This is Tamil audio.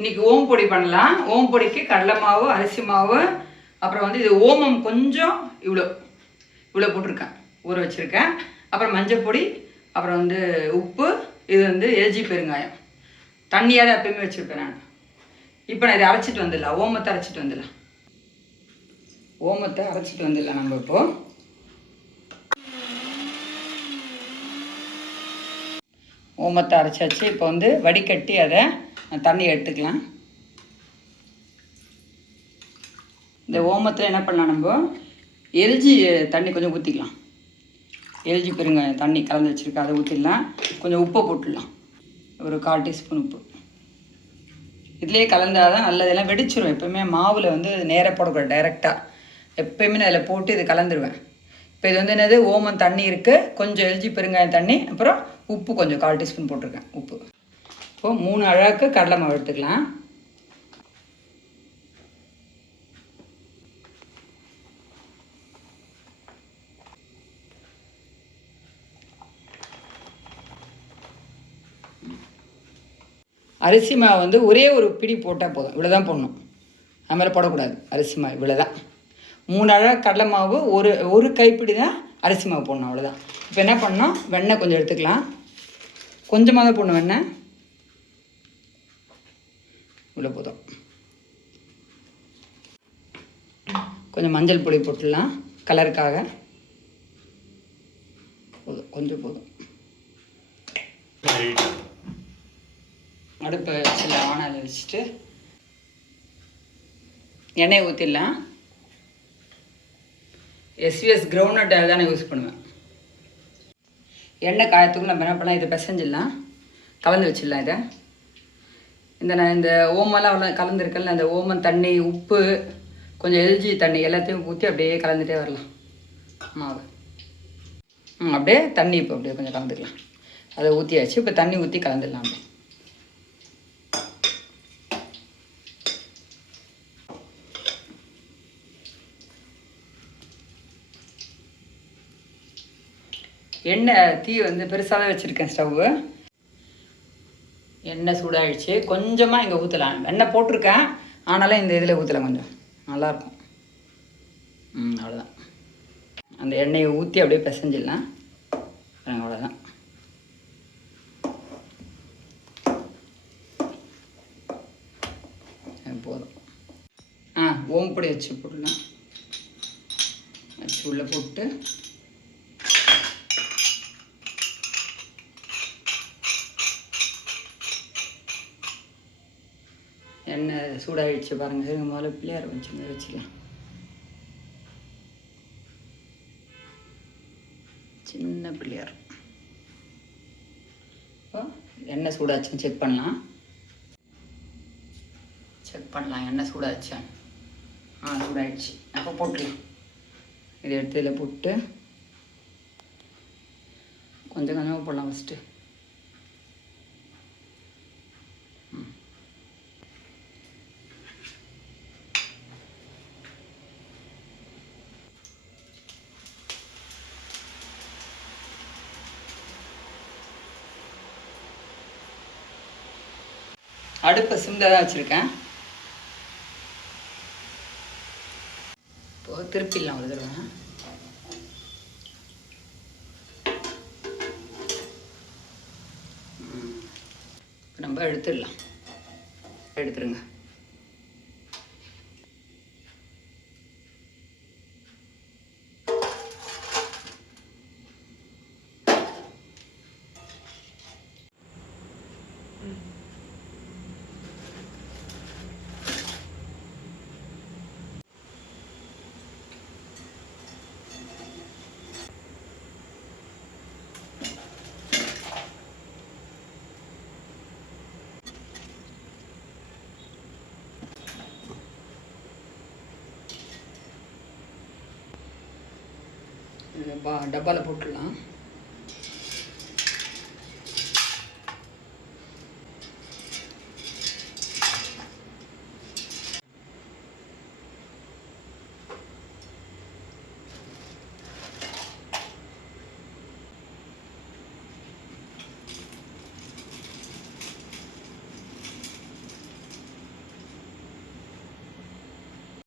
இன்றைக்கி ஓம் பொடி பண்ணலாம். ஓம் பொடிக்கு கடலை மாவு, அரிசி மாவு, அப்புறம் வந்து இது ஓமம் கொஞ்சம் இவ்வளோ போட்டிருக்கேன், ஊற வச்சுருக்கேன். அப்புறம் மஞ்சள் பொடி, அப்புறம் வந்து உப்பு, இது வந்து ஏஜி பெருங்காயம். தண்ணியாக தான் எப்பயுமே வச்சுருப்பேன் நான். இப்போ நான் இதை அரைச்சிட்டு வந்துடலாம். ஓமத்தை அரைச்சிட்டு வந்துடலாம். நம்ம இப்போது ஓமத்தை அரைச்சாச்சு. இப்போ வந்து வடிகட்டி அதை தண்ணி எடுத்துக்கலாம். இந்த ஓமத்தில் என்ன பண்ணலாம், நம்ம எல்ஜி தண்ணி கொஞ்சம் ஊற்றிக்கலாம். எல்ஜி பெருங்காயம் தண்ணி கலந்து வச்சுருக்கேன், அதை ஊற்றிடலாம். கொஞ்சம் உப்பை போட்டுடலாம், ஒரு 1/4 டீஸ்பூன் உப்பு. இதுலேயே கலந்தால் தான் நல்லதெல்லாம் வெடிச்சிடும். எப்போயுமே மாவில் வந்து நேராக போடக்கூடாது, டைரெக்டாக. எப்போயுமே நான் அதில் போட்டு இது கலந்துருவேன். இப்போ இது வந்து என்னது, ஓமம் தண்ணி இருக்குது, கொஞ்சம் எல்ஜி பெருங்காயம் தண்ணி, அப்புறம் உப்பு கொஞ்சம் 1/4 டீஸ்பூன் போட்டிருக்கேன் உப்பு. இப்போது 3 அழகுக்கு கடலை மாவு எடுத்துக்கலாம். அரிசி மாவு வந்து ஒரே ஒரு பிடி போட்டால் போதும், இவ்வளோ தான் போடணும். அது மேலே போடக்கூடாது. அரிசி மாவு இவ்வளோ தான். 3 அழகு கடலை மாவு, ஒரு கைப்பிடி தான் அரிசி மாவு போடணும், அவ்வளோதான். இப்போ என்ன பண்ணணும், வெண்ணெய் கொஞ்சம் எடுத்துக்கலாம். கொஞ்சமாக தான் போடணும் வெண்ணெய், இவ்வளோ போதும். கொஞ்சம் மஞ்சள் பொடி போட்டுடலாம் கலருக்காக, போதும், கொஞ்சம் போதும். அடுப்பை வச்சுல ஆனால வச்சுட்டு எண்ணெய் ஊற்றிடலாம். எஸ்விஎஸ் கிரவுண்ட்நட் தான் நான் யூஸ் பண்ணுவேன். எண்ணெய் காயத்துக்கும் நம்ம என்ன பண்ணலாம், இதை பிசைஞ்சிடலாம், கலந்து வச்சிடலாம். இதை நான் இந்த ஓமெல்லாம் அவ்வளோ கலந்துருக்கல, அந்த ஓமம் தண்ணி, உப்பு, கொஞ்சம் எல்ஜி தண்ணி எல்லாத்தையும் ஊற்றி அப்படியே கலந்துகிட்டே வரலாம் மாவு. அப்படியே தண்ணி இப்போ அப்படியே கொஞ்சம் கலந்துக்கலாம். அதை ஊற்றியாச்சு. இப்போ தண்ணி ஊற்றி கலந்துடலாம். எண்ணெய் தீ வந்து பெருசாக தான் வச்சுருக்கேன் ஸ்டவ்வு. எண்ணெய் சூடாகிடுச்சு. கொஞ்சமாக இங்கே ஊற்றலாம். எண்ணெய் போட்டிருக்கேன், ஆனாலும் இந்த இதில் ஊற்றலாம், கொஞ்சம் நல்லாயிருக்கும். அவ்வளோதான். அந்த எண்ணெயை ஊற்றி அப்படியே பிசைஞ்சிடலாம். அவ்வளோதான். போதும். ஓம் பொடி வச்சு போடலாம். வச்சு உள்ளே போட்டு எண்ணெய் சூடாகிடுச்சு பாருங்கள். சரிங்க, முதல்ல பிள்ளையார் வச்சுக்கலாம். சின்ன பிள்ளையார். இப்போ எண்ணெய் சூடாச்சுன்னு செக் பண்ணலாம். எண்ணெய் சூடாச்சு. சூடாகிடுச்சு. அப்போ போட்டுக்கலாம். இதை எடுத்து இதில் போட்டு கொஞ்சம் கொஞ்சமாக போடலாம் ஃபஸ்ட்டு. அடுப்பை சிம்மில் தான் வச்சுருக்கேன். இப்போது திருப்பிடலாம் ஒரு தடவை. இப்போ நம்ம எடுத்துருங்க. டப்பாவில் போட்டுடலாம்.